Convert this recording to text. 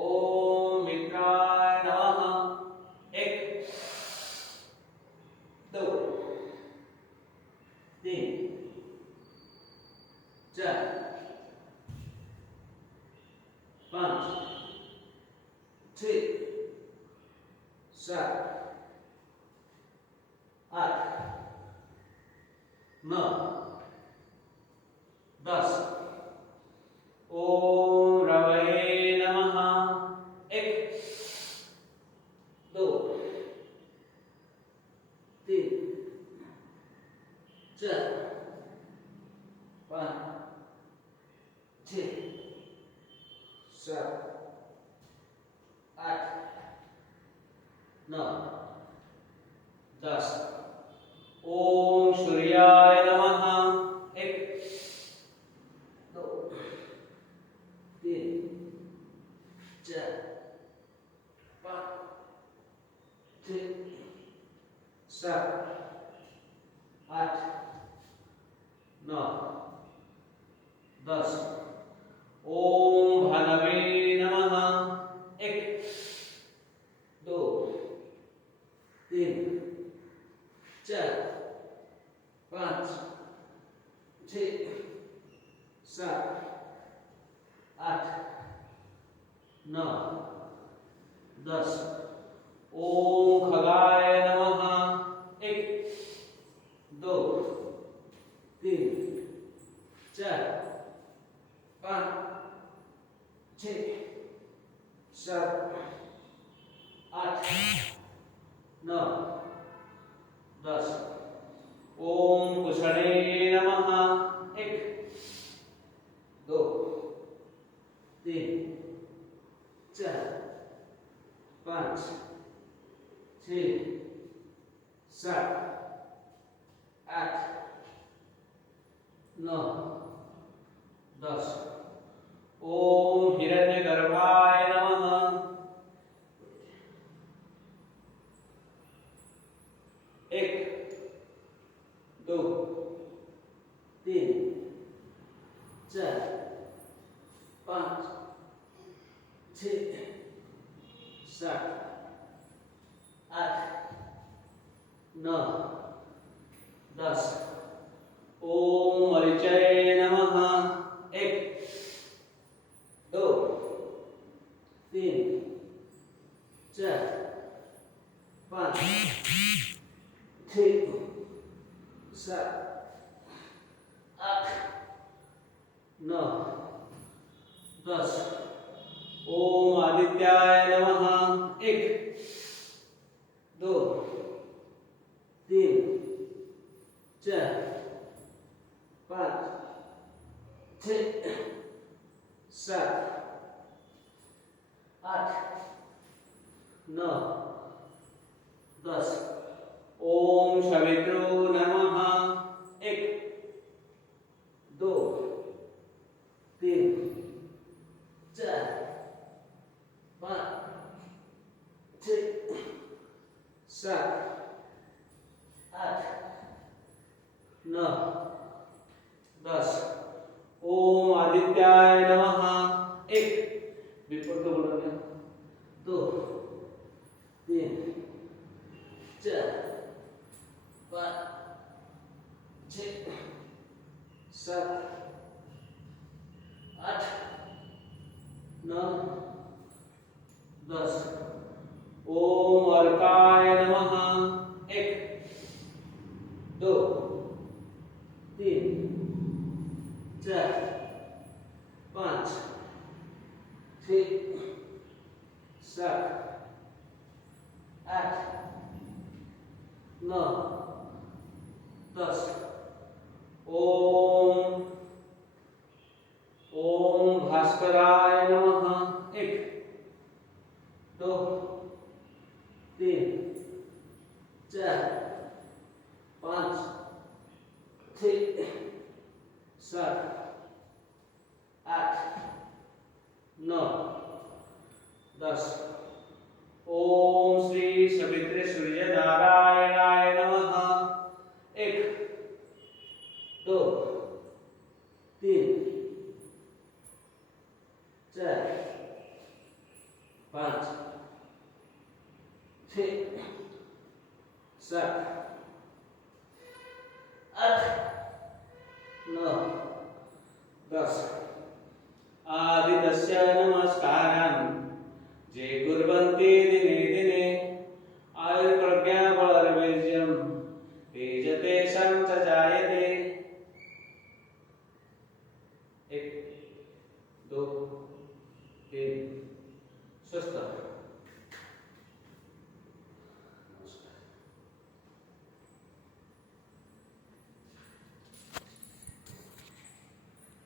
ओम मित्राय नमः। 1 2 3 4 5 6 7 8 9 10। ओम रवये नमः। 1 2 3 4 5 6 7 8 9 10। ओम सूर्याय नमः। 1 2 3 4 5 6 7 8 9 10। ओम भानवे नमः। 1 2 3 4 5 6 7 8 9 10। ओम खगाय नमः। 1 2 3 4 5 6 7 8 9 10। ओम कुशणे नमः। 1 2 3 4 5 6 7 8 9 10। ओम हिरण्यगर्भाय नमः। 1 2 3 4 5 6 7 8 9 10। ओम मरीचये नमः। 1 2 3 4 5 6 7 8 9 10। ओम आदित्याय नमः। 1 2 3 4 5 6 7 8 9 10। ओम सवितृ नमः। 1 2 3 4 5 6 7 8 9 10। ओम आदित्याय नमः। 1 विपुल को बोलो क्या 2 3 4 5 6 7 8 9 10। ओम अर्काय नमः। 1 2 3 4 5 6 7 8 9 10। ओम भास्कराय नमः। 1 2 3 4 5 6 7 8 9 10। ओम श्री सवित्र सूर्य नारायणाय नमः। 1 2 3 4 5 6 7 8 9 10 आदितस्य नमस्कारान् जे कुर्वन्ति दिने दिने आयुर्प्रज्ञाबलैर्वीर्यं तेजतेषां च जायते 1 2 3 स्वस्थ